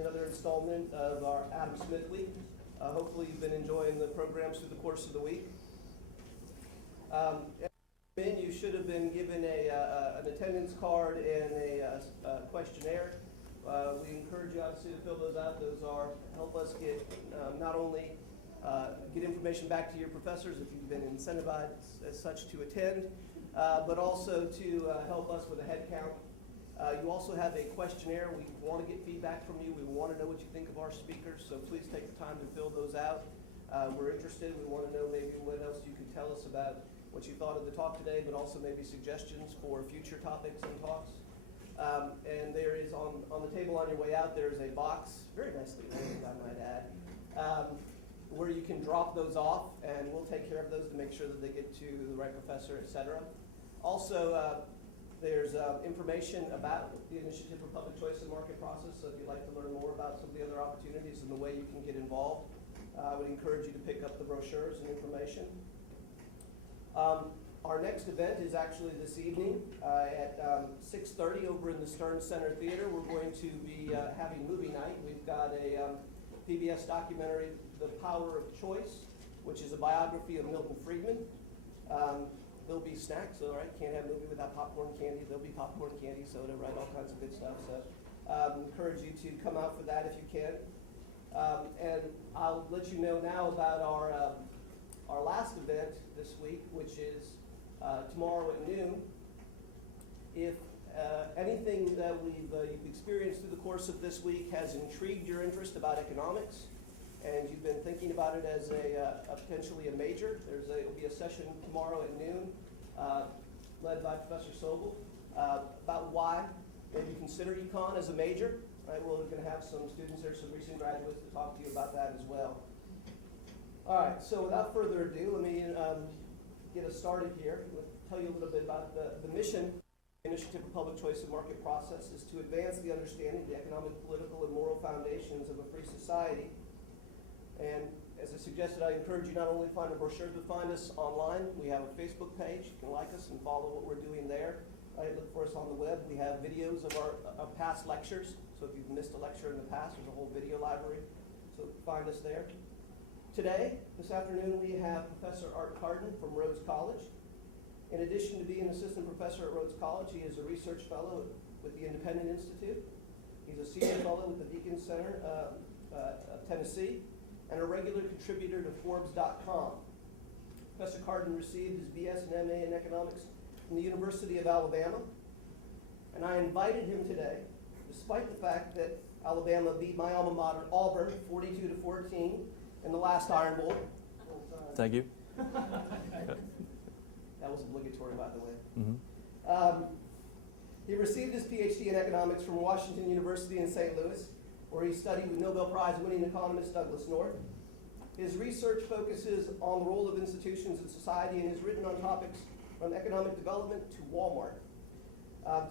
another installment of our Adam Smith Week. Hopefully you've been enjoying the programs through the course of the week. You should have been given an attendance card and a questionnaire. We encourage you obviously to fill those out. Those help us get not only get information back to your professors if you've been incentivized as such to attend, but also to help us with a head count. You also have a questionnaire. We want to get feedback from you. We want to know what you think of our speakers, so please take the time to fill those out. We're interested. We want to know maybe what else you could tell us about what you thought of the talk today, but also maybe suggestions for future topics and talks. And there is on the table on your way out, there's a box, very nicely labeled, I might add, where you can drop those off, and we'll take care of those to make sure that they get to the right professor, etc. Also, there's information about the Initiative for Public Choice and Market Process, so if you'd like to learn more about some of the other opportunities and the way you can get involved, I would encourage you to pick up the brochures and information. Our next event is actually this evening at 6:30 over in the Stern Center Theater. We're going to be having movie night. We've got a PBS documentary, The Power of Choice, which is a biography of Milton Friedman. There'll be snacks, all right? Can't have a movie without popcorn candy. There'll be popcorn, candy, soda, right? All kinds of good stuff. So encourage you to come out for that if you can. And I'll let you know now about our last event this week, which is tomorrow at noon. If anything that you've experienced through the course of this week has intrigued your interest about economics, and you've been thinking about it as potentially a major, there'll be a session tomorrow at noon led by Professor Sobel about why maybe consider econ as a major. Right? We're going to have some students there, some recent graduates to talk to you about that as well. All right, so without further ado, let me get us started here. I'll tell you a little bit about the mission. The Initiative for Public Choice and Market Process is to advance the understanding of the economic, political, and moral foundations of a free society. And as I suggested, I encourage you not only to find a brochure, but find us online. We have a Facebook page. You can like us and follow what we're doing there. Right, look for us on the web. We have videos of our past lectures. So if you've missed a lecture in the past, there's a whole video library. So find us there. Today, this afternoon, we have Professor Art Carden from Rhodes College. In addition to being an assistant professor at Rhodes College, he is a research fellow with the Independent Institute. He's a senior fellow with the Beacon Center of Tennessee, and a regular contributor to Forbes.com. Professor Carden received his BS and MA in economics from the University of Alabama, and I invited him today, despite the fact that Alabama beat my alma mater, Auburn, 42-14 in the last Iron Bowl. Thank you. That was obligatory, by the way. Mm-hmm. He received his PhD in economics from Washington University in St. Louis, where he studied with Nobel Prize-winning economist Douglas North. His research focuses on the role of institutions in society and is written on topics from economic development to Walmart.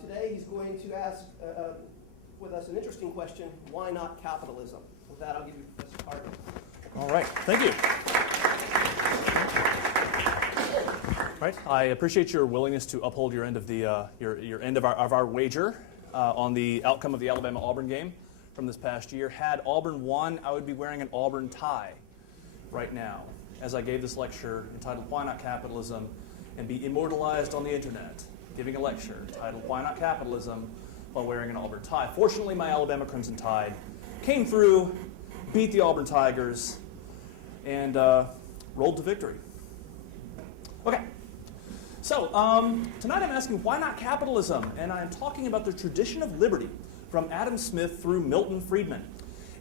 Today he's going to ask with us an interesting question: why not capitalism? With that, I'll give you Professor Carden. All right, thank you. Right, I appreciate your willingness to uphold your end of the your end of our wager on the outcome of the Alabama-Auburn game from this past year. Had Auburn won, I would be wearing an Auburn tie right now as I gave this lecture entitled "Why Not Capitalism," and be immortalized on the internet, giving a lecture titled "Why Not Capitalism" while wearing an Auburn tie. Fortunately, my Alabama Crimson Tide came through, beat the Auburn Tigers, and rolled to victory. Okay. So, tonight I'm asking, why not capitalism? And I'm talking about the tradition of liberty from Adam Smith through Milton Friedman.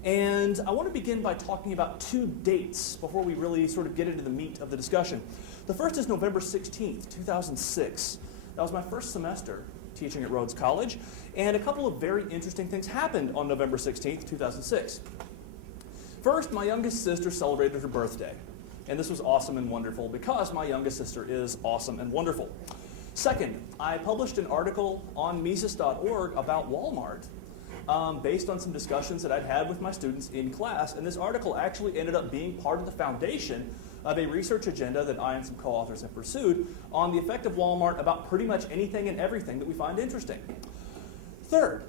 And I want to begin by talking about two dates before we really sort of get into the meat of the discussion. The first is November 16th, 2006. That was my first semester teaching at Rhodes College, and a couple of very interesting things happened on November 16th, 2006. First, my youngest sister celebrated her birthday. And this was awesome and wonderful because my youngest sister is awesome and wonderful. Second, I published an article on Mises.org about Walmart based on some discussions that I'd had with my students in class. And this article actually ended up being part of the foundation of a research agenda that I and some co-authors have pursued on the effect of Walmart about pretty much anything and everything that we find interesting. Third,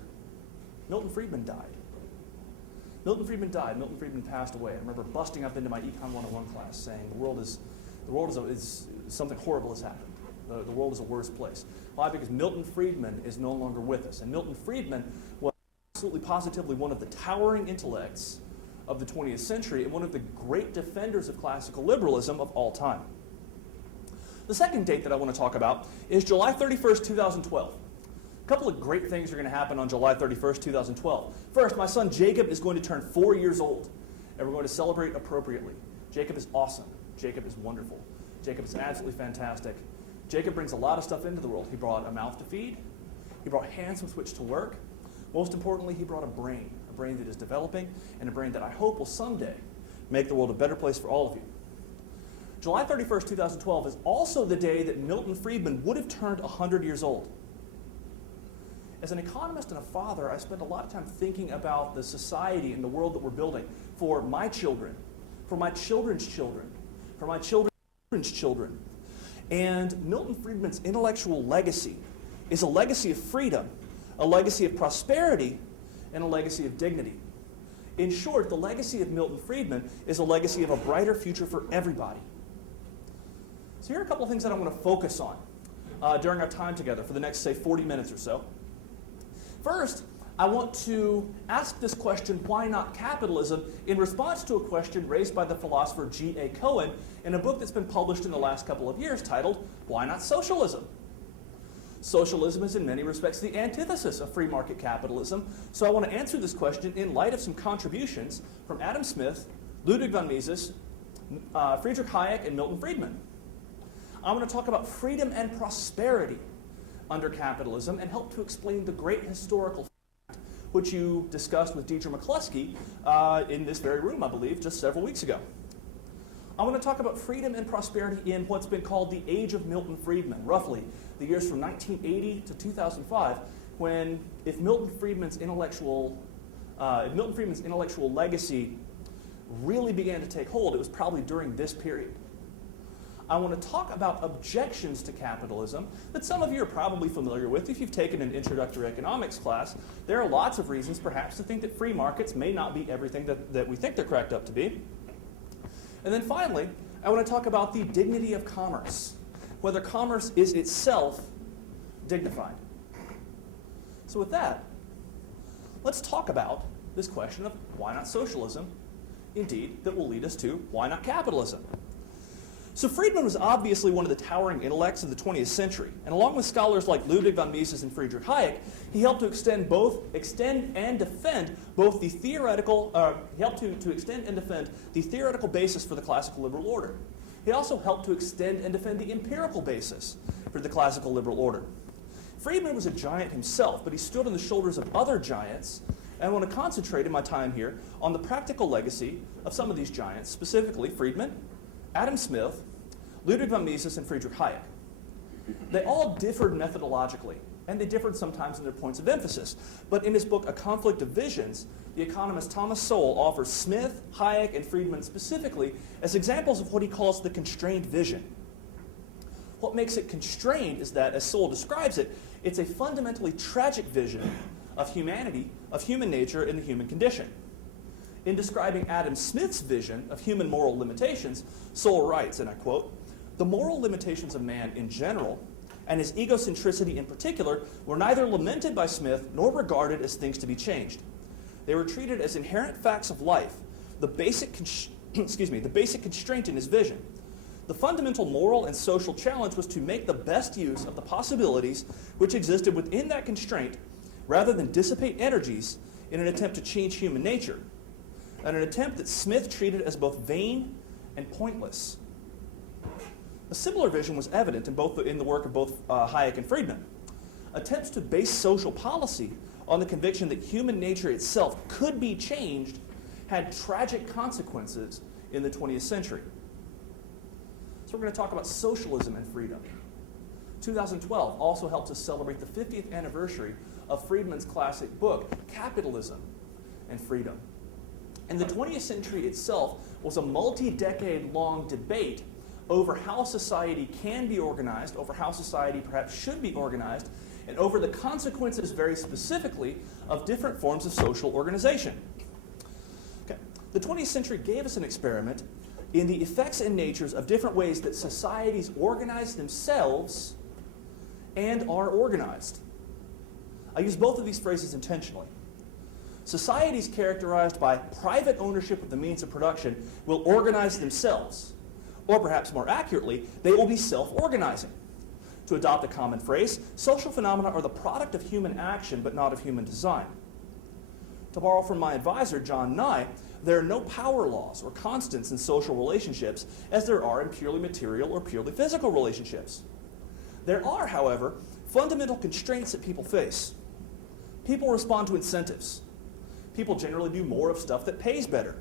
Milton Friedman died. Milton Friedman died. Milton Friedman passed away. I remember busting up into my Econ 101 class saying the world is something horrible has happened. The world is a worse place. Why? Because Milton Friedman is no longer with us. And Milton Friedman was absolutely positively one of the towering intellects of the 20th century and one of the great defenders of classical liberalism of all time. The second date that I want to talk about is July 31st, 2012. A couple of great things are going to happen on July 31st, 2012. First, my son Jacob is going to turn 4 years old, and we're going to celebrate appropriately. Jacob is awesome. Jacob is wonderful. Jacob is absolutely fantastic. Jacob brings a lot of stuff into the world. He brought a mouth to feed. He brought hands with which to work. Most importantly, he brought a brain that is developing, and a brain that I hope will someday make the world a better place for all of you. July 31st, 2012 is also the day that Milton Friedman would have turned 100 years old. As an economist and a father, I spend a lot of time thinking about the society and the world that we're building for my children, for my children's children, for my children's children. And Milton Friedman's intellectual legacy is a legacy of freedom, a legacy of prosperity, and a legacy of dignity. In short, the legacy of Milton Friedman is a legacy of a brighter future for everybody. So here are a couple of things that I want to focus on during our time together for the next, say, 40 minutes or so. First, I want to ask this question, why not capitalism, in response to a question raised by the philosopher G.A. Cohen in a book that's been published in the last couple of years titled, Why Not Socialism? Socialism is in many respects the antithesis of free market capitalism, so I want to answer this question in light of some contributions from Adam Smith, Ludwig von Mises, Friedrich Hayek, and Milton Friedman. I want to talk about freedom and prosperity under capitalism and help to explain the great historical fact which you discussed with Deidre McCluskey in this very room, I believe, just several weeks ago. I want to talk about freedom and prosperity in what's been called the Age of Milton Friedman, roughly the years from 1980 to 2005, when if Milton Friedman's intellectual legacy really began to take hold, it was probably during this period. I want to talk about objections to capitalism that some of you are probably familiar with if you've taken an introductory economics class. There are lots of reasons, perhaps, to think that free markets may not be everything that we think they're cracked up to be. And then finally, I want to talk about the dignity of commerce, whether commerce is itself dignified. So with that, let's talk about this question of why not socialism, indeed, that will lead us to why not capitalism. So Friedman was obviously one of the towering intellects of the 20th century, and along with scholars like Ludwig von Mises and Friedrich Hayek, he helped to extend and defend both the theoretical, the theoretical basis for the classical liberal order. He also helped to extend and defend the empirical basis for the classical liberal order. Friedman was a giant himself, but he stood on the shoulders of other giants, and I want to concentrate in my time here on the practical legacy of some of these giants, specifically Friedman, Adam Smith, Ludwig von Mises, and Friedrich Hayek. They all differed methodologically, and they differed sometimes in their points of emphasis. But in his book, A Conflict of Visions, the economist Thomas Sowell offers Smith, Hayek, and Friedman specifically as examples of what he calls the constrained vision. What makes it constrained is that, as Sowell describes it, it's a fundamentally tragic vision of humanity, of human nature, and the human condition. In describing Adam Smith's vision of human moral limitations, Sowell writes, and I quote, "The moral limitations of man in general, and his egocentricity in particular, were neither lamented by Smith nor regarded as things to be changed. They were treated as inherent facts of life, the basic constraint in his vision. The fundamental moral and social challenge was to make the best use of the possibilities which existed within that constraint, rather than dissipate energies in an attempt to change human nature, and an attempt that Smith treated as both vain and pointless." A similar vision was evident in the work of both Hayek and Friedman. Attempts to base social policy on the conviction that human nature itself could be changed had tragic consequences in the 20th century. So we're going to talk about socialism and freedom. 2012 also helps us celebrate the 50th anniversary of Friedman's classic book, Capitalism and Freedom. And the 20th century itself was a multi-decade-long debate over how society can be organized, over how society perhaps should be organized, and over the consequences, very specifically, of different forms of social organization. The 20th century gave us an experiment in the effects and natures of different ways that societies organize themselves and are organized. I use both of these phrases intentionally. Societies characterized by private ownership of the means of production will organize themselves, or perhaps more accurately, they will be self-organizing. To adopt a common phrase, social phenomena are the product of human action, but not of human design. To borrow from my advisor, John Nye, there are no power laws or constants in social relationships as there are in purely material or purely physical relationships. There are, however, fundamental constraints that people face. People respond to incentives. People generally do more of stuff that pays better.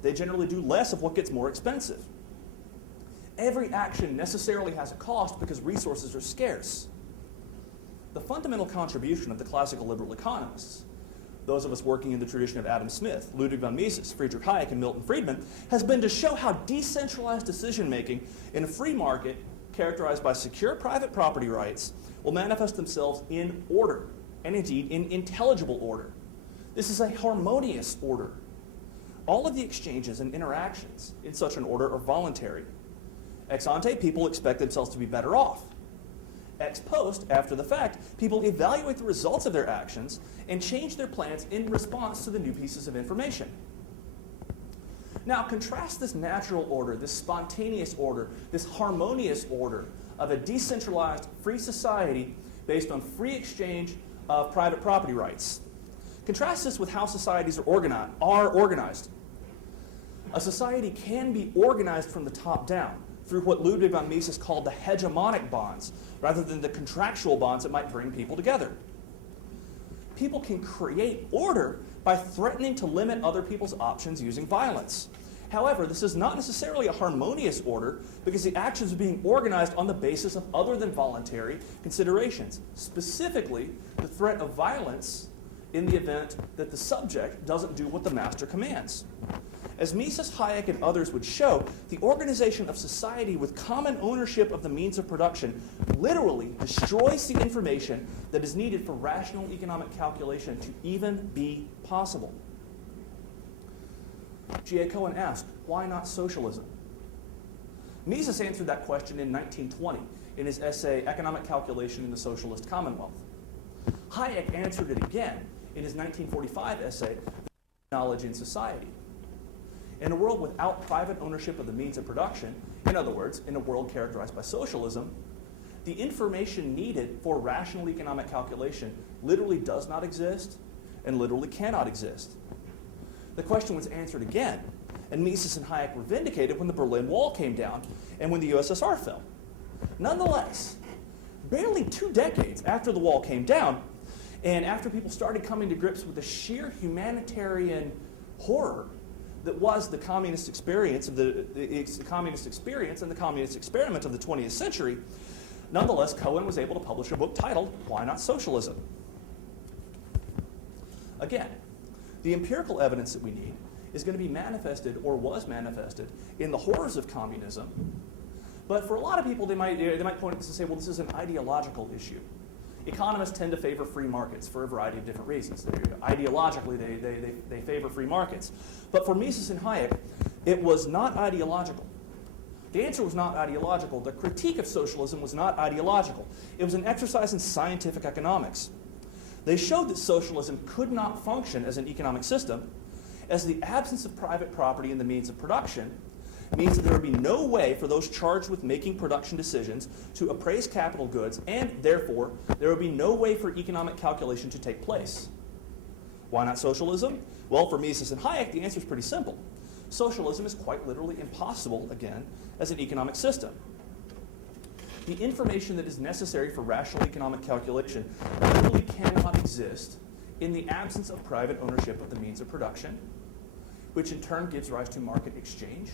They generally do less of what gets more expensive. Every action necessarily has a cost because resources are scarce. The fundamental contribution of the classical liberal economists, those of us working in the tradition of Adam Smith, Ludwig von Mises, Friedrich Hayek, and Milton Friedman, has been to show how decentralized decision-making in a free market characterized by secure private property rights will manifest themselves in order, and indeed in intelligible order. This is a harmonious order. All of the exchanges and interactions in such an order are voluntary. Ex ante, people expect themselves to be better off. Ex post, after the fact, people evaluate the results of their actions and change their plans in response to the new pieces of information. Now, contrast this natural order, this spontaneous order, this harmonious order of a decentralized free society based on free exchange of private property rights. Contrast this with how societies are organized. A society can be organized from the top down through what Ludwig von Mises called the hegemonic bonds, rather than the contractual bonds that might bring people together. People can create order by threatening to limit other people's options using violence. However, this is not necessarily a harmonious order because the actions are being organized on the basis of other than voluntary considerations, specifically the threat of violence in the event that the subject doesn't do what the master commands. As Mises, Hayek, and others would show, the organization of society with common ownership of the means of production literally destroys the information that is needed for rational economic calculation to even be possible. G.A. Cohen asked, why not socialism? Mises answered that question in 1920 in his essay, Economic Calculation in the Socialist Commonwealth. Hayek answered it again in his 1945 essay, Knowledge in Society. In a world without private ownership of the means of production, in other words, in a world characterized by socialism, the information needed for rational economic calculation literally does not exist and literally cannot exist. The question was answered again, and Mises and Hayek were vindicated when the Berlin Wall came down and when the USSR fell. Nonetheless, barely 2 decades after the wall came down, and after people started coming to grips with the sheer humanitarian horror that was the communist experience of the communist experience and the communist experiment of the 20th century, nonetheless, Cohen was able to publish a book titled, Why Not Socialism? Again, the empirical evidence that we need is going to be manifested, or was manifested, in the horrors of communism. But for a lot of people, they might point at this and say, well, this is an ideological issue. Economists tend to favor free markets for a variety of different reasons. Ideologically, they favor free markets. But for Mises and Hayek, it was not ideological. The answer was not ideological. The critique of socialism was not ideological. It was an exercise in scientific economics. They showed that socialism could not function as an economic system, as the absence of private property in the means of production means that there would be no way for those charged with making production decisions to appraise capital goods, and therefore, there would be no way for economic calculation to take place. Why not socialism? Well, for Mises and Hayek, the answer is pretty simple. Socialism is quite literally impossible, again, as an economic system. The information that is necessary for rational economic calculation literally cannot exist in the absence of private ownership of the means of production, which in turn gives rise to market exchange,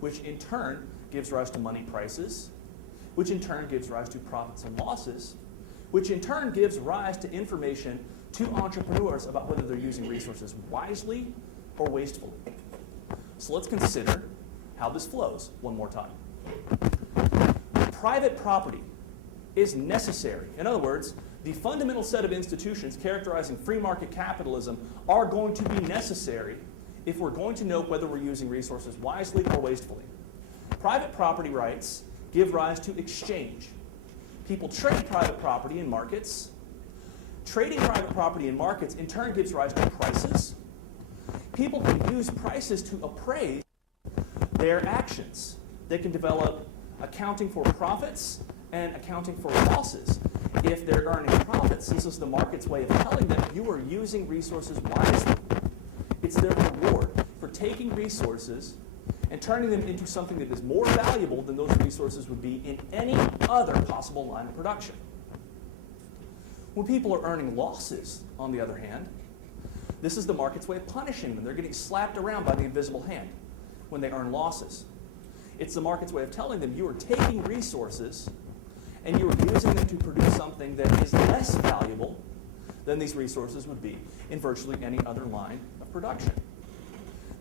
which in turn gives rise to money prices, which in turn gives rise to profits and losses, which in turn gives rise to information to entrepreneurs about whether they're using resources wisely or wastefully. So let's consider how this flows one more time. Private property is necessary. In other words, the fundamental set of institutions characterizing free market capitalism are going to be necessary if we're going to know whether we're using resources wisely or wastefully. Private property rights give rise to exchange. People trade private property in markets. Trading private property in markets in turn gives rise to prices. People can use prices to appraise their actions. They can develop accounting for profits and accounting for losses. If they're earning profits, this is the market's way of telling them you are using resources wisely. It's their reward for taking resources and turning them into something that is more valuable than those resources would be in any other possible line of production. When people are earning losses, on the other hand, this is the market's way of punishing them. They're getting slapped around by the invisible hand when they earn losses. It's the market's way of telling them you are taking resources and you are using them to produce something that is less valuable than these resources would be in virtually any other line of production.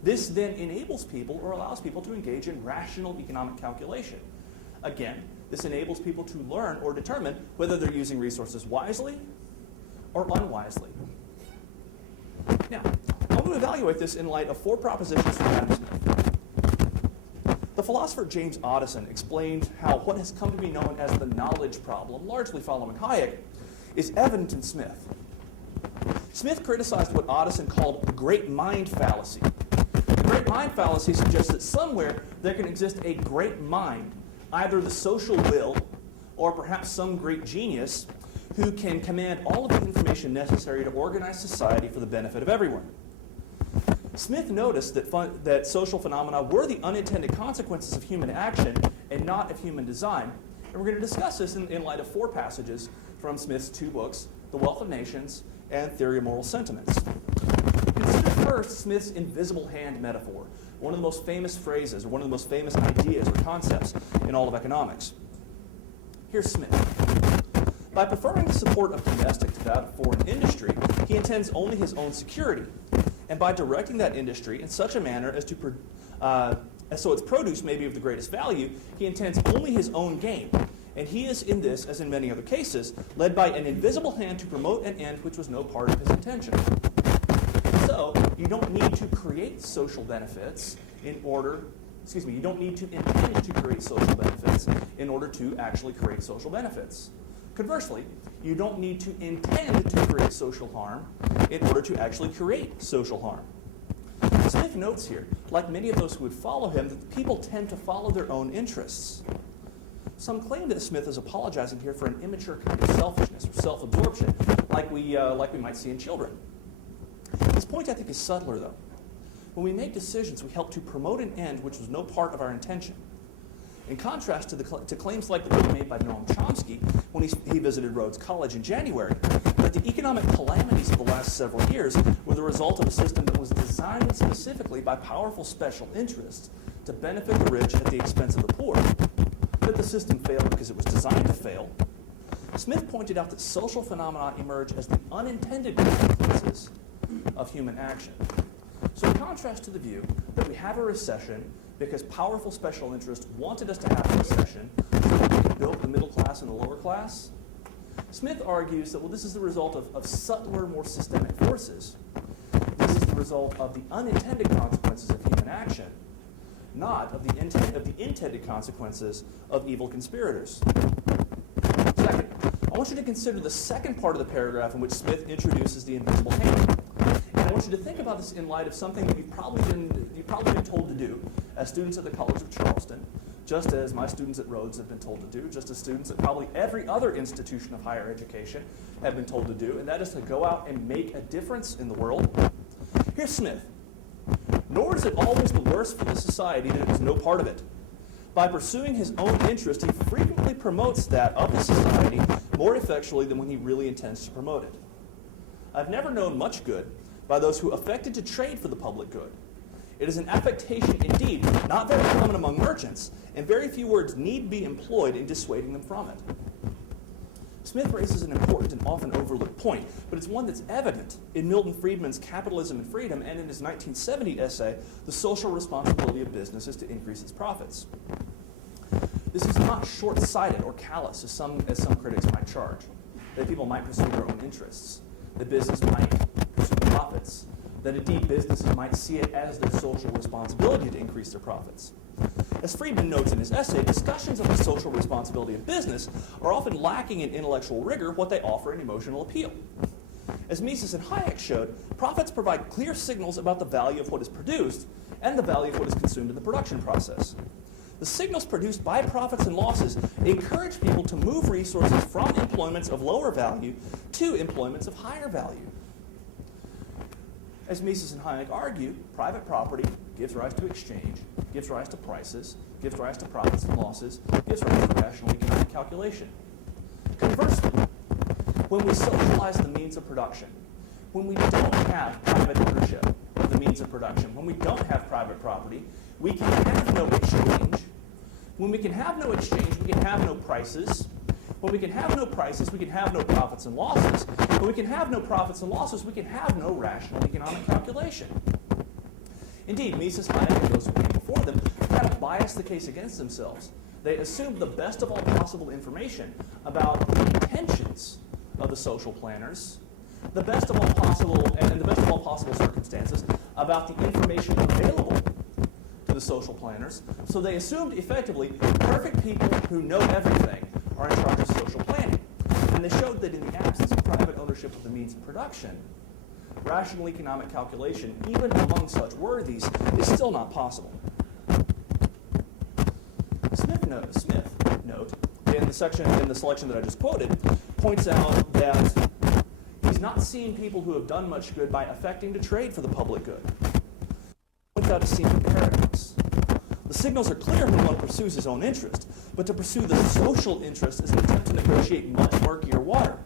This then enables people or allows people to engage in rational economic calculation. Again, this enables people to learn or determine whether they're using resources wisely or unwisely. Now, I'm going to evaluate this in light of 4 propositions from Adam Smith. The philosopher James Addison explained how what has come to be known as the knowledge problem, largely following Hayek, is evident in Smith. Smith criticized what Addison called the great mind fallacy. The great mind fallacy suggests that somewhere there can exist a great mind, either the social will or perhaps some great genius who can command all of the information necessary to organize society for the benefit of everyone. Smith noticed that social phenomena were the unintended consequences of human action and not of human design. And we're going to discuss this in light of 4 passages from Smith's 2 books, The Wealth of Nations and Theory of Moral Sentiments. Consider first Smith's invisible hand metaphor, one of the most famous phrases or one of the most famous ideas or concepts in all of economics. Here's Smith. By preferring the support of domestic to that of foreign industry, he intends only his own security. And by directing that industry in such a manner as so its produce may be of the greatest value, he intends only his own gain. And he is in this, as in many other cases, led by an invisible hand to promote an end which was no part of his intention. So, you don't need to create social benefits you don't need to intend to create social benefits in order to actually create social benefits. Conversely, you don't need to intend to create social harm in order to actually create social harm. Smith notes here, like many of those who would follow him, that people tend to follow their own interests. Some claim that Smith is apologizing here for an immature kind of selfishness or self-absorption, like we might see in children. His point, I think, is subtler, though. When we make decisions, we help to promote an end which was no part of our intention. In contrast to claims like the one made by Noam Chomsky when he visited Rhodes College in January, that the economic calamities of the last several years were the result of a system that was designed specifically by powerful special interests to benefit the rich at the expense of the poor, that the system failed because it was designed to fail. Smith pointed out that social phenomena emerge as the unintended consequences of human action. So in contrast to the view that we have a recession because powerful special interests wanted us to have a recession so that we could build the middle class and the lower class, Smith argues that, well, this is the result of subtler, more systemic forces. This is the result of the unintended consequences of human action, not of the intended consequences of evil conspirators. Second, I want you to consider the second part of the paragraph in which Smith introduces the invisible hand. And I want you to think about this in light of something that you've probably been told to do as students at the College of Charleston, just as my students at Rhodes have been told to do, just as students at probably every other institution of higher education have been told to do, and that is to go out and make a difference in the world. Here's Smith. Nor is it always the worse for the society that it is no part of it. By pursuing his own interest, he frequently promotes that of the society more effectually than when he really intends to promote it. I've never known much good by those who affected to trade for the public good. It is an affectation indeed, not very common among merchants, and very few words need be employed in dissuading them from it. Smith raises an important and often overlooked point, but it's one that's evident in Milton Friedman's Capitalism and Freedom and in his 1970 essay, The Social Responsibility of Business is to Increase Its Profits. This is not short-sighted or callous, as some critics might charge, that people might pursue their own interests, that business might pursue profits, that indeed businesses might see it as their social responsibility to increase their profits. As Friedman notes in his essay, discussions of the social responsibility of business are often lacking in intellectual rigor what they offer in emotional appeal. As Mises and Hayek showed, profits provide clear signals about the value of what is produced and the value of what is consumed in the production process. The signals produced by profits and losses encourage people to move resources from employments of lower value to employments of higher value. As Mises and Hayek argue, private property gives rise to exchange, gives rise to prices, gives rise to profits and losses, gives rise to rational economic calculation. Conversely, when we socialize the means of production, when we don't have private ownership of the means of production, when we don't have private property, we can have no exchange. When we can have no exchange, we can have no prices. When we can have no prices, we can have no profits and losses. When we can have no profits and losses, we can have no rational economic calculation. Indeed, Mises, Hayek, and those who came before them kind of biased the case against themselves. They assumed the best of all possible information about the intentions of the social planners, the best of all possible circumstances about the information available to the social planners. So they assumed effectively perfect people who know everything are in charge of social planning. And they showed that in the absence of private ownership of the means of production, rational economic calculation, even among such worthies, is still not possible. Smith note, in the selection that I just quoted, points out that he's not seeing people who have done much good by affecting to trade for the public good. Points out a seeming paradox. The signals are clear when one pursues his own interest, but to pursue the social interest is an attempt to negotiate much murkier water.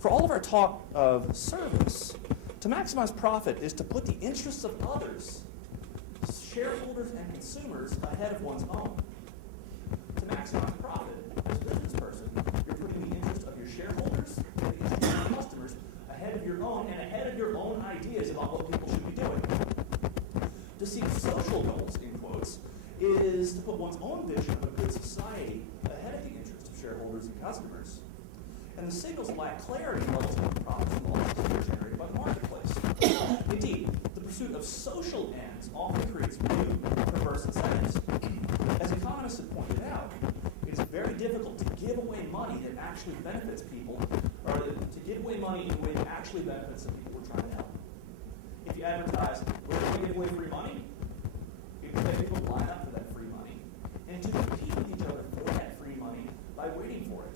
For all of our talk of service, to maximize profit is to put the interests of others, shareholders and consumers, ahead of one's own. To maximize profit, as a business person, you're putting the interest of your shareholders and the interest of your customers ahead of your own and ahead of your own ideas about what people should be doing. To seek social goals, in quotes, is to put one's own vision of a good society ahead of the interest of shareholders and customers. And the signals lack clarity relative to profits and losses that are generated by the marketplace. Indeed, the pursuit of social ends often creates new, perverse incentives. As economists have pointed out, it's very difficult to give away money that actually benefits people, or to give away money in a way that actually benefits the people we're trying to help. If you advertise, we're going to give away free money, you expect people to line up for that free money, and to compete with each other for that free money by waiting for it.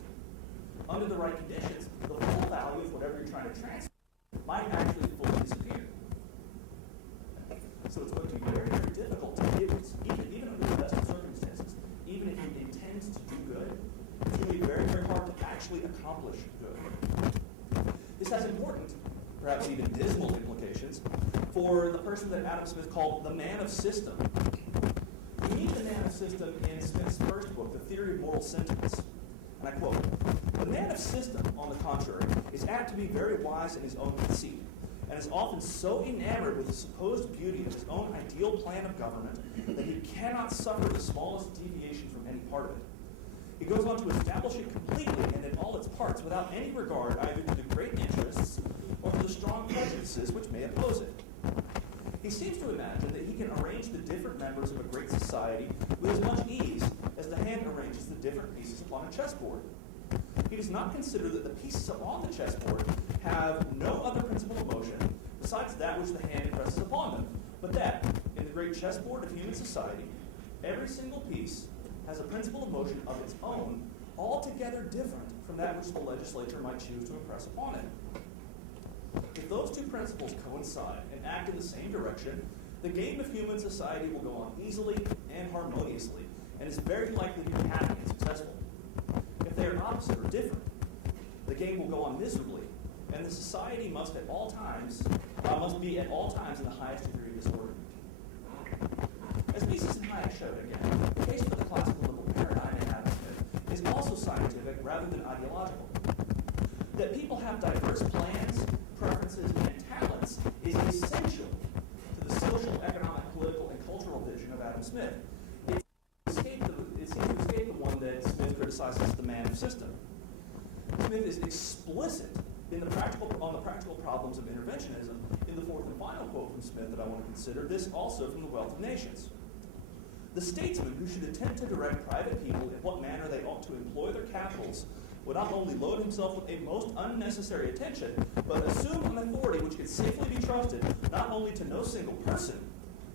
Under the right conditions, the full value of whatever you're trying to transfer might actually fully disappear. So it's going to be very, very difficult to give, even under the best of circumstances, even if you intend to do good, it's going to be very, very hard to actually accomplish good. This has important, perhaps even dismal implications for the person that Adam Smith called the man of system. We meet the man of system in Smith's first book, The Theory of Moral Sentiments. And I quote, "The man of system, on the contrary, is apt to be very wise in his own conceit, and is often so enamored with the supposed beauty of his own ideal plan of government that he cannot suffer the smallest deviation from any part of it. He goes on to establish it completely and in all its parts without any regard either to the great interests or to the strong prejudices which may oppose it. He seems to imagine that he can arrange the different members of a great society with as much ease as the hand arranges the different pieces upon a chessboard. He does not consider that the pieces upon the chessboard have no other principle of motion besides that which the hand impresses upon them, but that, in the great chessboard of human society, every single piece has a principle of motion of its own, altogether different from that which the legislature might choose to impress upon it. If those two principles coincide and act in the same direction, the game of human society will go on easily and harmoniously, and is very likely to be happy and successful. If they are opposite or different, the game will go on miserably, and the society must be at all times in the highest degree of disorder." As Mises and Hayek showed again, the case for the classical liberal paradigm in Adam Smith is also scientific rather than ideological. That people have diverse plans, preferences, and talents is essential to the social, economic, political, and cultural vision of Adam Smith. It seems to escape the one that Smith criticizes as the man of system. Smith is explicit on the practical problems of interventionism in to the fourth and final quote from Smith that I want to consider, this also from The Wealth of Nations. The statesman who should attempt to direct private people in what manner they ought to employ their capitals would not only load himself with a most unnecessary attention, but assume an authority which could safely be trusted not only to no single person,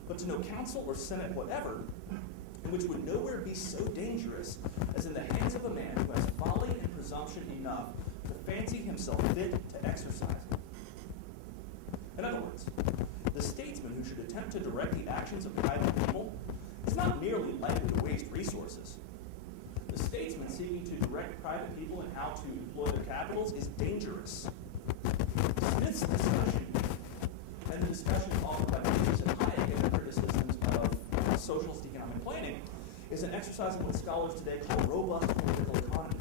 but to no council or senate whatever, and which would nowhere be so dangerous as in the hands of a man who has folly and presumption enough to fancy himself fit to exercise it. In other words, the statesman who should attempt to direct the actions of private people is not merely likely to waste resources. The statesman seeking to direct private people in how to employ their capitals is dangerous. Smith's discussion, and the discussion offered by Rhodes and Hayek in their criticisms of socialist economic planning, is an exercise in what scholars today call robust political economy.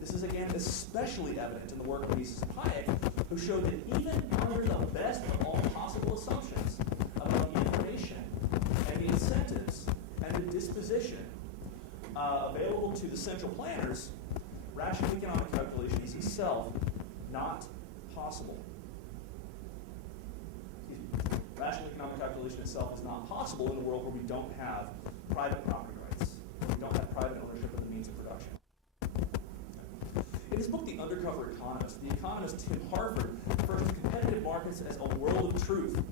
This is again especially evident in the work of Mises and Hayek, who showed that even under the best of all possible assumptions about the information and the incentives and the disposition available to the central planners, rational economic calculation is itself not possible. Rational economic calculation itself is not possible in a world where we don't have private property rights, we don't have private ownership of the means of production. In his book, The Undercover Economist, the economist Tim Harford refers to competitive markets as a world of truth.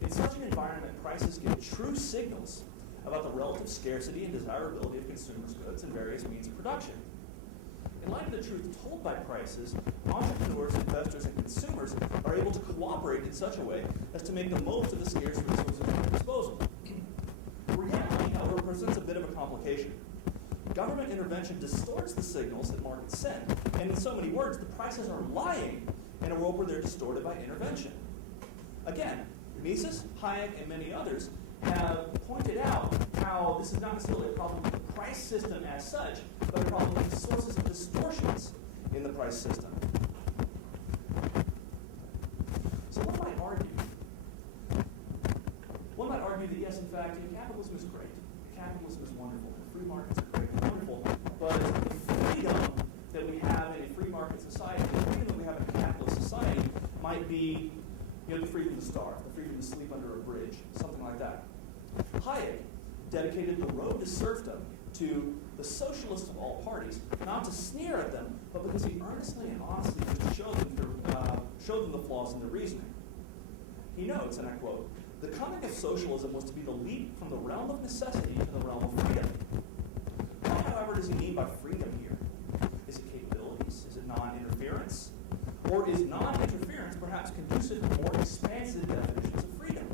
In such an environment, prices give true signals about the relative scarcity and desirability of consumers' goods and various means of production. In light of the truth told by prices, entrepreneurs, investors, and consumers are able to cooperate in such a way as to make the most of the scarce resources at their disposal. Reality, however, presents a bit of a complication. Government intervention distorts the signals that markets send, and in so many words, the prices are lying in a world where they're distorted by intervention. Again, Mises, Hayek, and many others have pointed out how this is not necessarily a problem with the price system as such, but a problem with the sources of distortions in the price system. So one might argue that yes, in fact, capitalism is great. Capitalism is wonderful. Free markets are great and wonderful. But the freedom that we have in a free market society, the freedom that we have in a capitalist society, might be the freedom to starve, the freedom to sleep under a bridge, something like that. Hayek dedicated the road to serfdom to the socialists of all parties, not to sneer at them, but because he earnestly and honestly showed them the flaws in their reasoning. He notes, and I quote, "The coming of socialism was to be the leap from the realm of necessity to the realm of freedom." What, however, does he mean by freedom here? Is it capabilities? Is it non-interference? Or is non-interference perhaps conducive to more expansive definitions of freedom?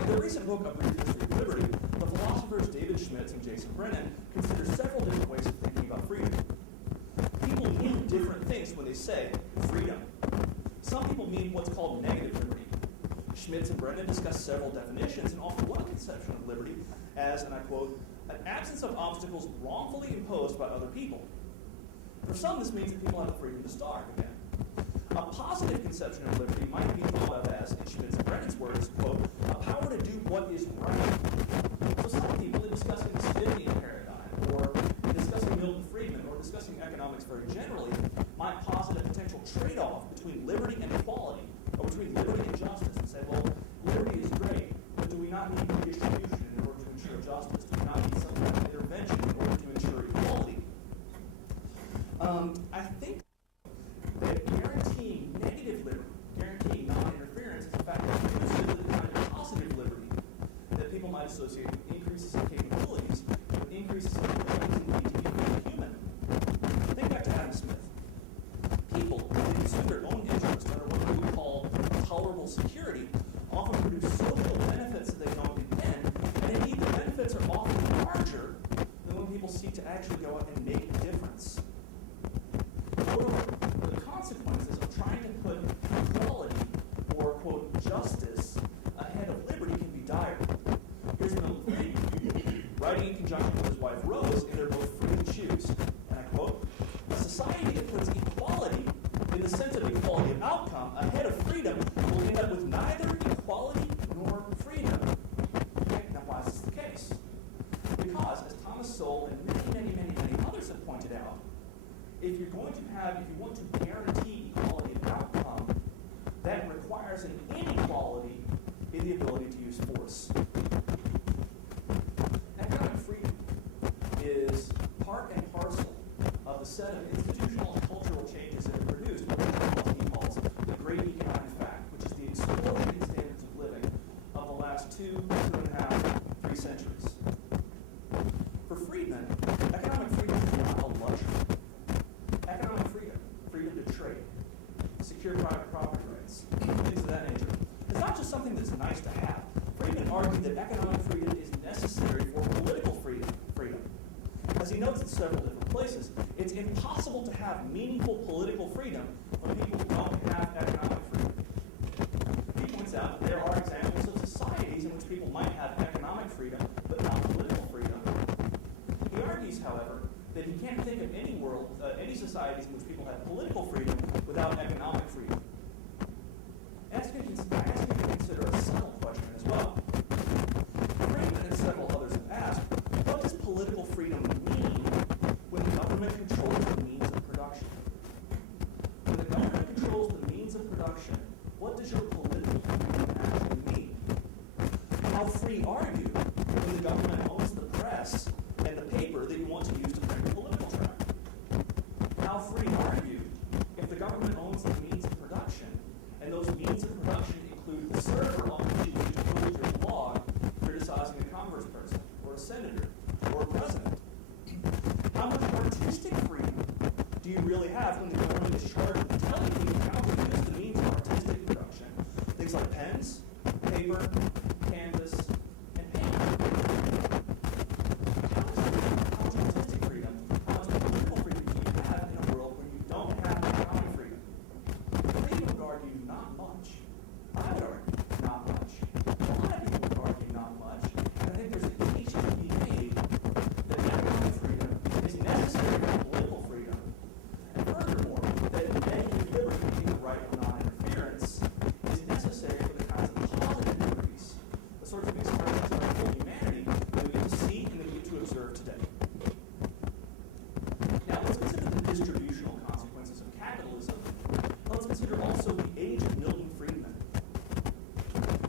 In the recent book, A Brief History of Liberty, the philosophers David Schmitz and Jason Brennan consider several different ways of thinking about freedom. People mean different things when they say freedom. Some people mean what's called negative liberty. Schmitz and Brennan discuss several definitions and offer one conception of liberty as, and I quote, "an absence of obstacles wrongfully imposed by other people." For some, this means that people have the freedom to starve again. A positive conception of liberty might be thought of as, in Schmitz and Brennan's words, quote, "a power to do what is right." So some people, in discussing the Smithian paradigm, or in discussing Milton Friedman, or discussing economics very generally, might posit a potential trade-off between liberty and equality, or between liberty and justice, and say, well, liberty is great, but do we not need redistribution in order to ensure justice? Do we not need some kind of intervention in order to ensure equality? I think that guaranteeing negative liberty, guaranteeing non-interference, is in fact conducive to the kind of positive liberty that people might associate with increases in capabilities, with increases in the ability to be human. Think back to Adam Smith. People who pursue their own interests under what we would call tolerable security often produce social benefits that they don't intend, and indeed the benefits are often larger than when people seek to actually go out and make a difference. Moreover, the consequences of trying to put equality or, quote, justice ahead of liberty can be dire. Here's Milton Friedman, writing in conjunction with his wife Rhodes in their book Free to Choose. And I quote, "A society that puts equality in the sense of equality of outcome ahead of freedom will end up with neither equality nor freedom." Okay, now why is this the case? Because, as Thomas Sowell and many others have pointed out, if you want to guarantee equality of outcome, that the ability to use force. Economic freedom is part and parcel of the set of institutional and cultural changes that have produced what Chomsky calls the great economic fact, which is the explosion in standards of living of the last 2.5, 3 centuries. For Friedman, economic freedom is not a luxury. Economic freedom, freedom to trade, secure private property rights, things of that nature, is not just something that's nice to have. Friedman argued that economic freedom is necessary for political freedom. As he notes in several different places, it's impossible to have meaningful political freedom when people don't have economic freedom. He points out that there are examples of societies in which people might have economic freedom, but not political freedom. He argues, however, that he can't think of any societies in which people have political freedom without economic freedom. And that's going to consider a subtle question as well. Friedman and several others have asked, what does political freedom mean when the government controls the means of production? When the government controls the means of production, what does your political freedom actually mean? How free are you when the government owns the press and the paper that you want to use to print your political tract? How free are you if the government owns the means of production, and those means of production include the server on which you use to post your blog criticizing a congressperson or a senator or a president? How much artistic freedom do you really have when the government is charged with telling you how to use the means of artistic production? Things like pens, paper, canvas, and paint. How much artistic freedom, how much political freedom do you have in a world where you don't have economic freedom? Friedman would argue not much. I would argue not much. A lot of people would argue not much. And I think there's a case to be made that economic freedom is necessary for political freedom. And furthermore, that negative liberty, being the right of non-interference, is necessary for the kinds of positive liberties, the sorts of expressions of our humanity that we get to see and that we get to observe today. Now, let's consider the distributional consequences of capitalism. Let's consider also the Age of Milton Friedman.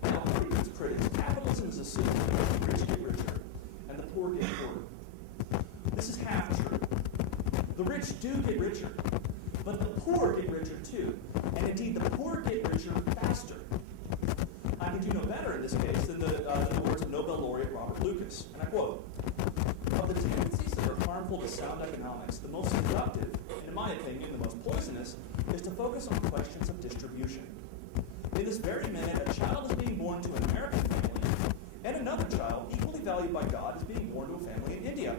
Now, Friedman's critics, capitalism is assumed that the rich get richer and the poor get poorer. This is half true. The rich do get richer, but the poor get richer too. And indeed, the poor get richer faster. I can do no better in this case than the words of Nobel laureate Robert Lucas. And I quote, "Of the tendencies that are harmful to sound economics, the most seductive, and in my opinion, the most poisonous, is to focus on questions of distribution. In this very minute, a child is being born to an American family, and another child, equally valued by God, is being born to a family in India.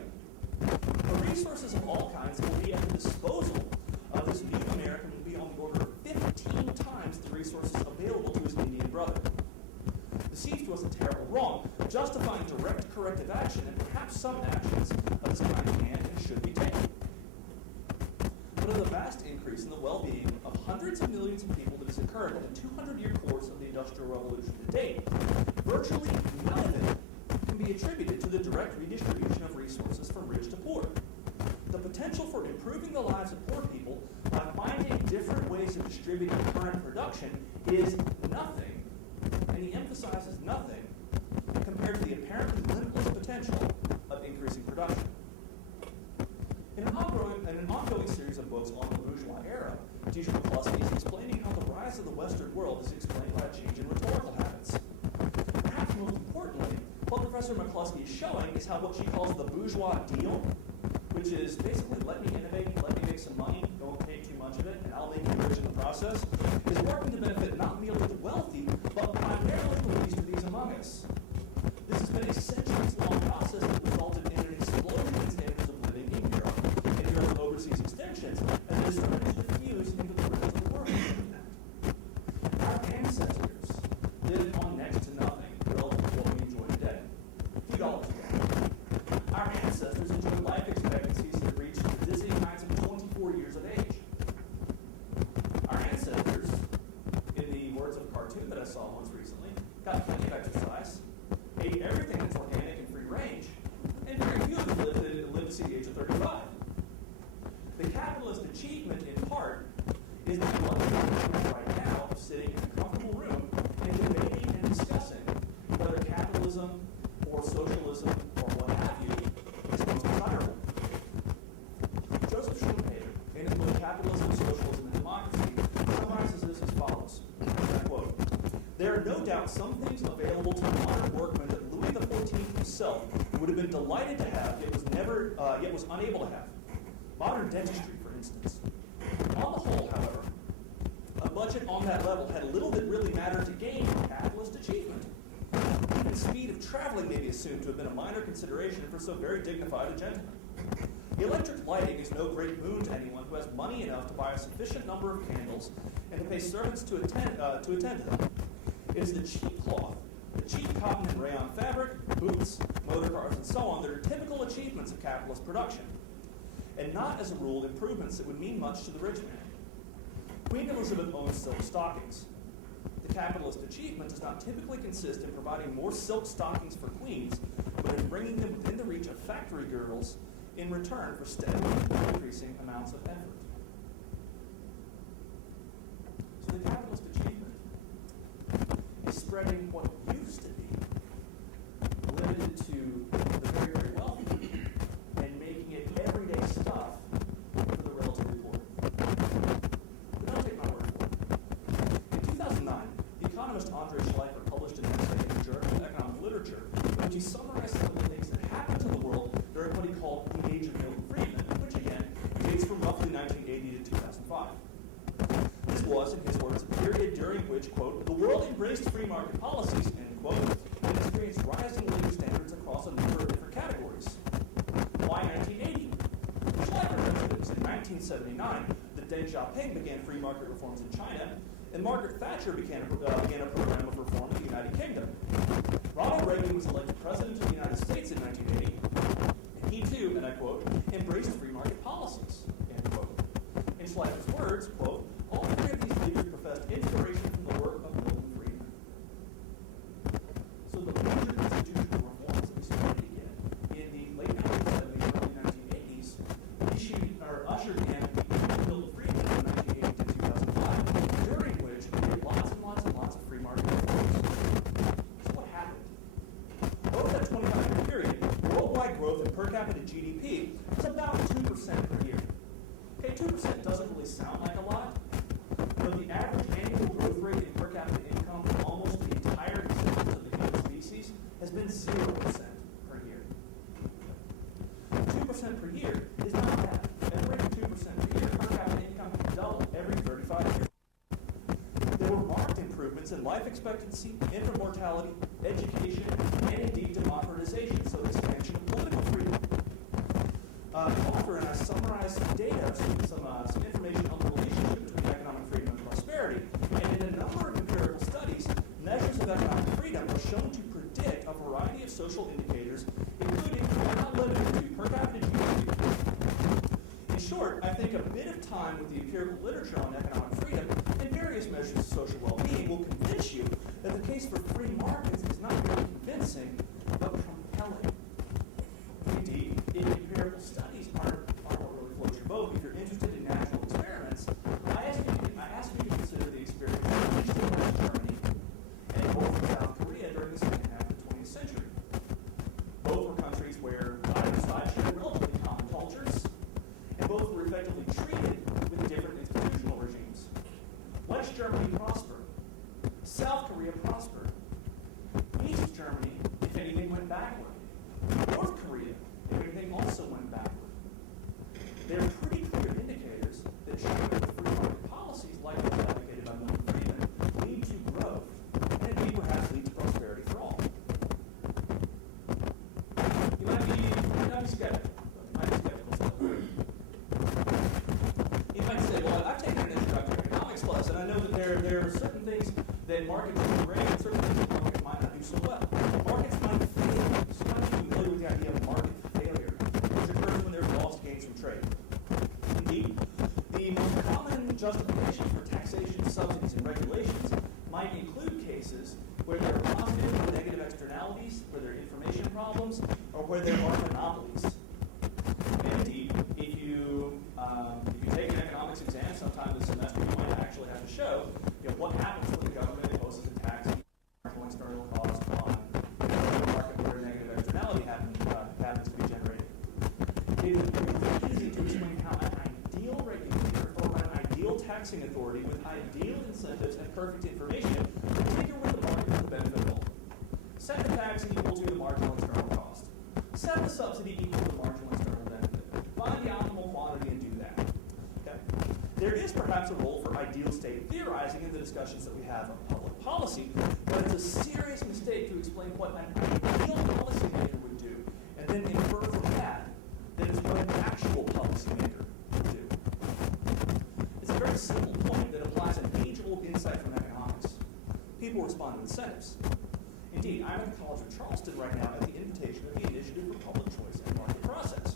The resources of all kinds that will be at the disposal of this new American will be on the order of 15 times the resources available to his Indian brother. This seems to us a terrible wrong, justifying direct corrective action, and perhaps some actions of this kind can and should be taken. But of the vast increase in the well-being of hundreds of millions of people that has occurred in the 200-year course of the Industrial Revolution to date, virtually none of it can be attributed to the direct redistribution of resources from rich to poor. The potential for improving the lives of poor people by finding different ways of distributing current production is nothing, and he emphasizes nothing, compared to the apparently limitless potential of increasing production." In an ongoing series of books on the bourgeois era, teacher McCluskey is explaining how the rise of the Western world is explained by a change in rhetorical habits. Perhaps most importantly, what Professor McCluskey is showing is how what she calls the bourgeois deal, which is basically let me innovate, let me make some money, don't pay too much of it, and I'll make you rich in the process, is working to benefit not merely the wealthy, but primarily the least of these among us. This has been a centuries-long process that resulted in an explosion in standards of living in Europe, and Europe's overseas extensions, and it is starting to diffuse into the rest of the world. Our ancestors lived on next to nothing relative to what we enjoy today. $2 a day. Our ancestors enjoyed life expectancies that reached the dizzying heights of 24 years of age. Our ancestors, in the words of a cartoon that I saw once recently, got plenty of exercise, ate everything that's organic and free range, and very few of them lived to see the age of 35. The capitalist achievement, in part, is the luxury right now of sitting in a comfortable room and debating and discussing doubt some things available to modern workmen that Louis XIV himself would have been delighted to have, yet was unable to have. Modern dentistry, for instance. On the whole, however, a budget on that level had little that really mattered to gain from capitalist achievement. Even speed of traveling may be assumed to have been a minor consideration for so very dignified a gentleman. Electric lighting is no great boon to anyone who has money enough to buy a sufficient number of candles and to pay servants to attend to them. It is the cheap cloth, the cheap cotton and rayon fabric, boots, motor cars, and so on that are typical achievements of capitalist production, and not, as a rule, improvements that would mean much to the rich man. Queen Elizabeth owned silk stockings. The capitalist achievement does not typically consist in providing more silk stockings for queens, but in bringing them within the reach of factory girls in return for steadily increasing amounts of effort. So the capitalist achievement is spreading what used to be limited to the very, very wealthy and making it everyday stuff for the relatively poor. But don't take my word for it. In 2009, the economist Andre Schleifer published an essay in the Journal of Economic Literature in which he summarized some of the things that happened to the world during what he called the Age of Milton Friedman, which again dates from roughly 1980 to 2005. This was, in his words, a period during which, quote, the world embraced free market policies, end quote, and experienced rising living standards across a number of different categories. Why 1980? Schleifer notes that it was in 1979 that Deng Xiaoping began free market reforms in China, and Margaret Thatcher began a program of reform in the United Kingdom. Ronald Reagan was elected president of the United States in 1980, and he too, and I quote, embraced free market policies, end quote. In Schleifer's words, quote, all three of these leaders professed inspiration from the work of Milton Friedman. So the major institutional reforms that we started to get in the late 1970s, early 1980s, ushered in Milton Friedman from 1980 to 2005, during which we had lots and lots and lots of free market reforms. So what happened? Over that 25-year period, worldwide growth in per capita GDP was about 2% per year. Okay, 2% doesn't really sound like a lot, but the average annual growth rate in per capita income for almost the entire existence of the human species has been 0% per year. 2% per year is not bad. At the rate of 2% per year, per capita income can double every 35 years. There were marked improvements in life expectancy, infant mortality, education, and indeed democratization, so expansion of political freedom. The author and I summarized some data, some information on the relationship between economic freedom and prosperity, and in a number of empirical studies, measures of economic freedom are shown to predict a variety of social indicators, including, but not limited to, per capita GDP. In short, I think a bit of time with the empirical literature on economic freedom and various measures of social well-being will convince you that the case for free markets is not merely convincing, but compelling. Indeed, if empirical studies aren't what really floats your boat, if you're interested in natural experiments, I ask you to consider the experience of East and West Germany and both of South Korea during the second half of the 20th century. Both were countries where either side shared relatively common cultures, and both were effectively treated with different institutional regimes. West Germany prospered. South Korea prospered. East Germany, if anything, went backward. North Korea, if anything, also went backward. There are pretty clear indicators that show that free market policies, like those advocated by Milton Friedman, lead to growth, and indeed perhaps lead to prosperity for all. You might be skeptical. You might say, well, I've taken an introductory economics class, and I know that there are certain things that markets do great and certain things that markets might not do so well. Markets might fail. So I'm familiar with the idea of market failure, which occurs when there's lost gains from trade. Indeed, the most common justification for taxation, subsidies, and regulations might include cases where there are positive or negative externalities, where there are information problems, or where there are monopolies. And indeed, if you take an economics exam sometime this semester, you might actually have to show what happens when the government imposes a tax on marginal external cost on a market where a negative externality happens to be generated. It is very easy to explain how an ideal regulator or an ideal taxing authority with ideal incentives and perfect information would tinker with the market Set the tax equal to the marginal external cost. Set the subsidy equal to the marginal external benefit. Find the optimal quantity and do that. Okay? There is perhaps a role for ideal state theorizing in the discussions that we have on public policy, but it's a serious mistake to explain what an ideal policymaker would do, and then infer from that it's what an actual policymaker would do. It's a very simple point that applies an age-old insight from economics. People respond to incentives. Indeed, I'm at the College of Charleston right now at the invitation of the Initiative for Public Choice and Market Process.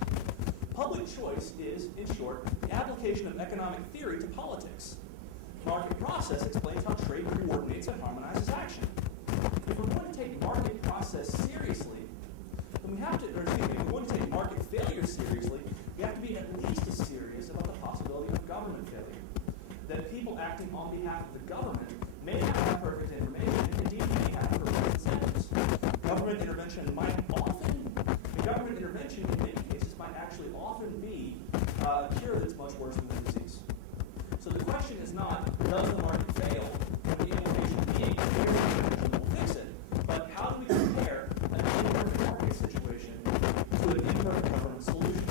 Public choice is, in short, the application of economic theory to politics. Market process explains how trade coordinates and harmonizes action. If we're going to take market process seriously, then we have to, or excuse me, if we're going to take market failure seriously, we have to be at least as serious about the possibility of government failure. That people acting on behalf of the government may have perfect information, and indeed may have perfect incentives. Government intervention in many cases might actually often be a cure that's much worse than the disease. So the question is not, does the market fail, or the implication being, here's the intervention that will fix it, but how do we compare an imperfect market situation to an imperfect government solution?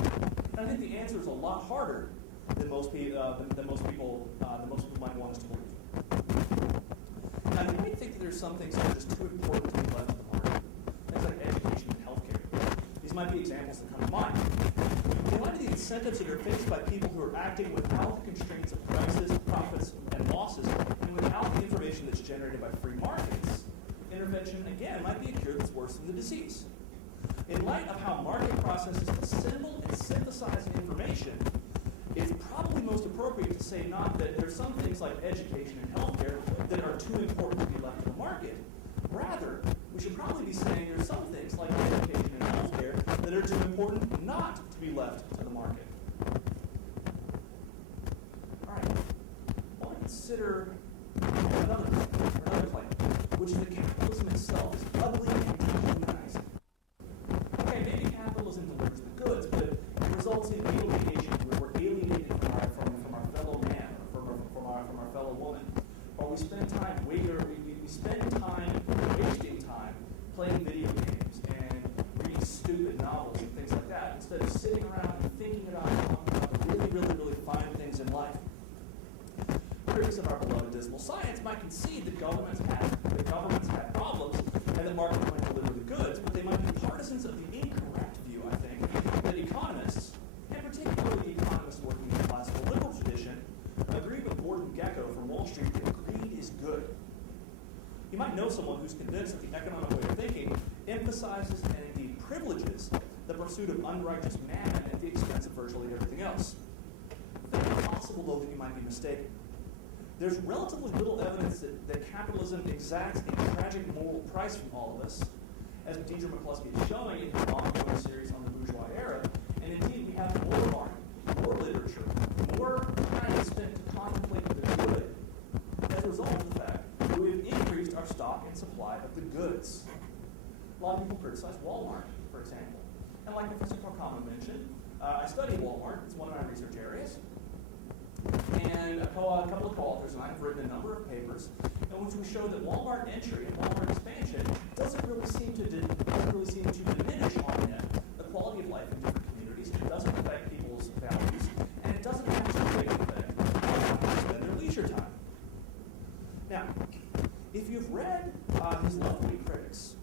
And I think the answer is a lot harder than most people might want us to believe. Now, you might think that there's some things that are just too important to be left to the market. Things like education and healthcare. These might be examples that come to mind. In light of the incentives that are faced by people who are acting without the constraints of prices, profits, and losses, and without the information that's generated by free markets, intervention, again, might be a cure that's worse than the disease. In light of how market processes assemble and synthesize information, it's probably most appropriate to say not that there's some things like education and healthcare that are too important to be left to the market. Rather, we should probably be saying there's some things like education and healthcare that are too important not to be left to the market. All right. I want to consider another claim, which is that capitalism itself is ugly and dehumanizing. Okay, maybe capitalism delivers the goods, but it results in alienation, where we're alienated from our fellow man, or from our fellow woman, or we spend time wasting time playing video games and reading stupid novels and things like that, instead of sitting around and thinking about the really fine things in life. Critics of our beloved dismal science might concede that governments have problems and the market might deliver the goods, but they might be partisans of the incorrect view, I think, that economists, and particularly economists working in the classical liberal tradition, agree with Gordon Gekko from Wall Street that greed is good. You might know someone who's convinced that the economic way of thinking emphasizes and indeed privileges the pursuit of unrighteous mammon at the expense of virtually everything else. It's possible, though, that you might be mistaken. There's relatively little evidence that capitalism exacts a tragic moral price from all of us, as Deidre McCluskey is showing in her ongoing series on the bourgeois era, and indeed we have more art, more literature, more time spent to contemplate the good as a result of the fact that we've increased our stock and supply of the goods. A lot of people criticize Walmart, for example. And like Professor Carden mentioned, I study Walmart. It's one of my research areas. And a couple of co-authors and I have written a number of papers in which we show that Walmart entry and Walmart expansion doesn't really seem to diminish on net the quality of life in different communities. It doesn't affect people's values, and it doesn't actually affect how people spend their leisure time. Now, if you've read his lovely critics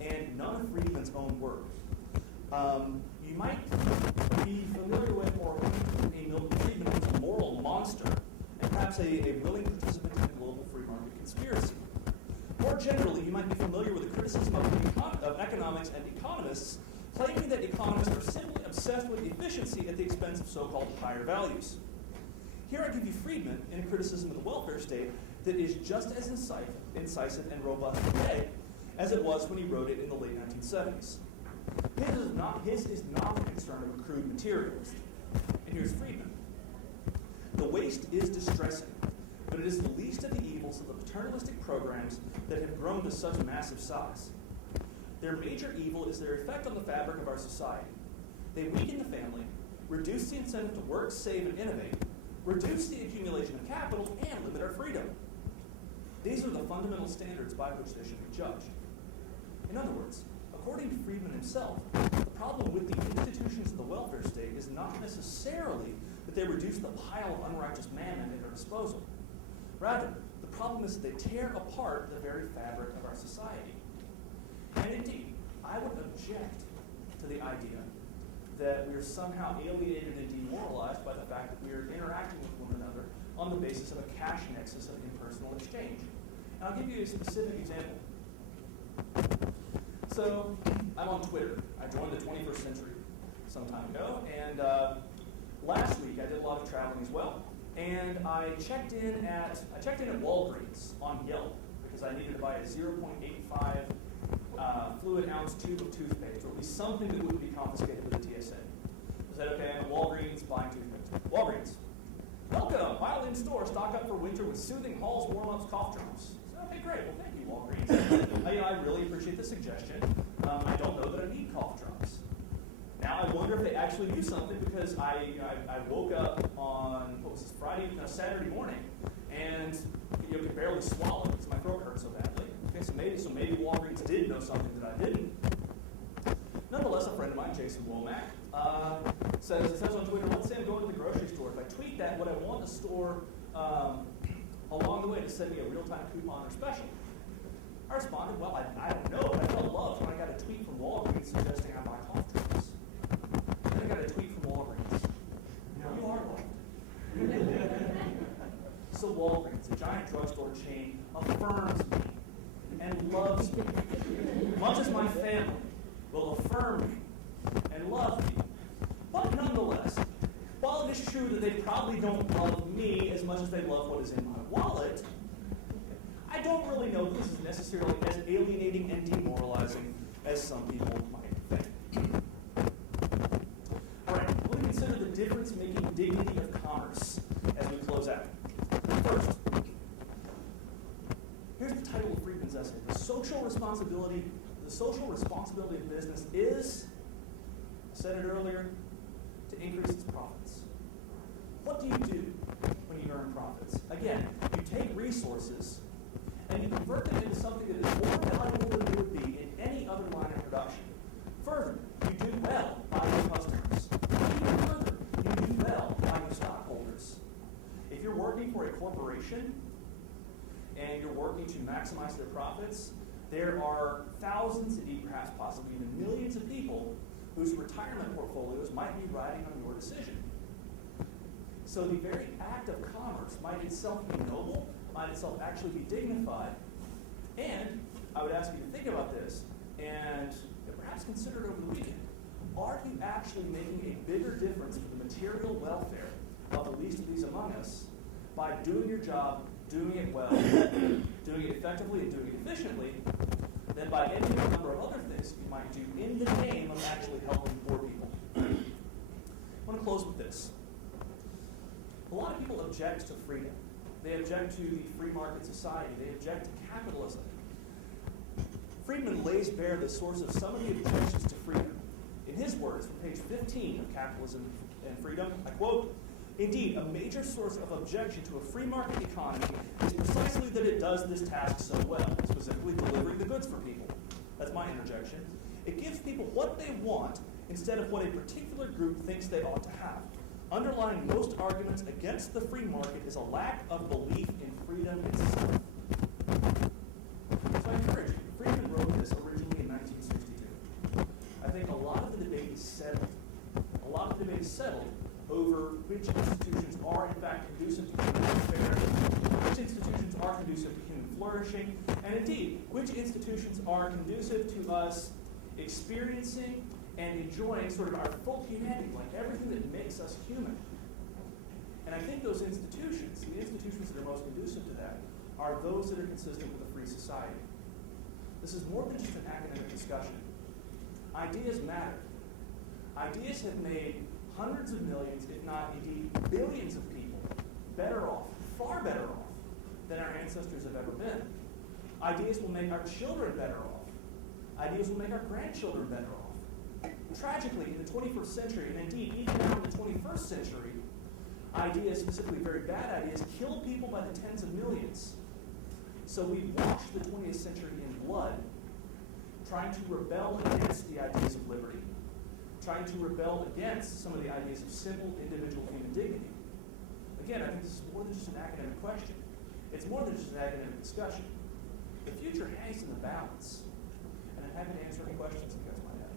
and none of Friedman's own work, you might be familiar with or a Milton Friedman was a moral monster and perhaps a willing participant in a global free market conspiracy. More generally, you might be familiar with the criticism of economics and economists claiming that economists are simply obsessed with efficiency at the expense of so-called higher values. Here I give you Friedman in a criticism of the welfare state that is just as incisive and robust today as it was when he wrote it in the late 1970s. His is not the concern of a crude materialist. And here's Friedman. The waste is distressing, but it is the least of the evils of the paternalistic programs that have grown to such massive size. Their major evil is their effect on the fabric of our society. They weaken the family, reduce the incentive to work, save, and innovate, reduce the accumulation of capital, and limit our freedom. These are the fundamental standards by which they should be judged. In other words, according to Friedman himself, the problem with the institutions of the welfare state is not necessarily that they reduce the pile of unrighteous mammon at their disposal. Rather, the problem is that they tear apart the very fabric of our society. And indeed, I would object to the idea that we are somehow alienated and demoralized by the fact that we are interacting with one another on the basis of a cash nexus of impersonal exchange. And I'll give you a specific example. So, I'm on Twitter. I joined the 21st century some time ago, and last week I did a lot of traveling as well. And I checked in at Walgreens on Yelp because I needed to buy a 0.85 fluid ounce tube of toothpaste, or at least something that wouldn't be confiscated with the TSA. I said, okay, I'm at Walgreens buying toothpaste. Walgreens, welcome, while in store, stock up for winter with soothing halls, warm-ups, cough drops. I said, okay, great, well, thank you, Walgreens. I really appreciate the suggestion. I don't know that I need cough drops. Now, I wonder if they actually do something, because I woke up on, Saturday morning, and could barely swallow because my throat hurt so badly. Okay, so maybe Walgreens did know something that I didn't. Nonetheless, a friend of mine, Jason Womack, says on Twitter, let's say I'm going to the grocery store. If I tweet that, would I want the store along the way to send me a real-time coupon or special? I responded, well, I don't know, but I felt loved when I got a tweet from Walgreens suggesting I buy cough drops. Then I got a tweet from Walgreens. You are loved. So Walgreens, a giant drugstore chain, affirms me and loves me, much as my family will affirm me and love me. But nonetheless, while it is true that they probably don't love me as much as they love what is in my wallet, I don't really know that this is necessarily as alienating and demoralizing as some people might think. All right, we'll consider the difference-making dignity of commerce as we close out. First, here's the title of Friedman's essay. The social responsibility of business is, I said it earlier, to increase its profits. What do you do when you earn profits? Again, you take resources and you convert them into something that is more valuable than it would be in any other line of production. Further, you do well by your customers. Even further, you do well by your stockholders. If you're working for a corporation and you're working to maximize their profits, there are thousands, indeed perhaps possibly even millions of people whose retirement portfolios might be riding on your decision. So the very act of commerce might itself be noble, might itself actually be dignified, and I would ask you to think about this and perhaps consider it over the weekend. Are you actually making a bigger difference for the material welfare of the least of these among us by doing your job, doing it well, doing it effectively, and doing it efficiently, than by any number of other things you might do in the name of actually helping poor people? I want to close with this. A lot of people object to freedom. They object to the free market society. They object to capitalism. Friedman lays bare the source of some of the objections to freedom. In his words, from page 15 of Capitalism and Freedom, I quote, "Indeed, a major source of objection to a free market economy is precisely that it does this task so well, specifically delivering the goods for people." That's my interjection. It gives people what they want instead of what a particular group thinks they ought to have. Underlying most arguments against the free market is a lack of belief in freedom itself. So I encourage you. Friedman wrote this originally in 1962. I think a lot of the debate is settled. A lot of the debate is settled over which institutions are in fact conducive to human welfare, which institutions are conducive to human flourishing, and indeed, which institutions are conducive to us experiencing and enjoying sort of our full humanity, like everything that makes us human. And I think those institutions, the institutions that are most conducive to that, are those that are consistent with a free society. This is more than just an academic discussion. Ideas matter. Ideas have made hundreds of millions, if not indeed billions of people better off, far better off, than our ancestors have ever been. Ideas will make our children better off. Ideas will make our grandchildren better off. Tragically, in the 21st century, and indeed even now in the 21st century, ideas, specifically very bad ideas, kill people by the tens of millions. So we washed the 20th century in blood, trying to rebel against the ideas of liberty, trying to rebel against some of the ideas of simple individual human dignity. Again, I think this is more than just an academic question. It's more than just an academic discussion. The future hangs in the balance. And I'm happy to answer any questions you guys might have.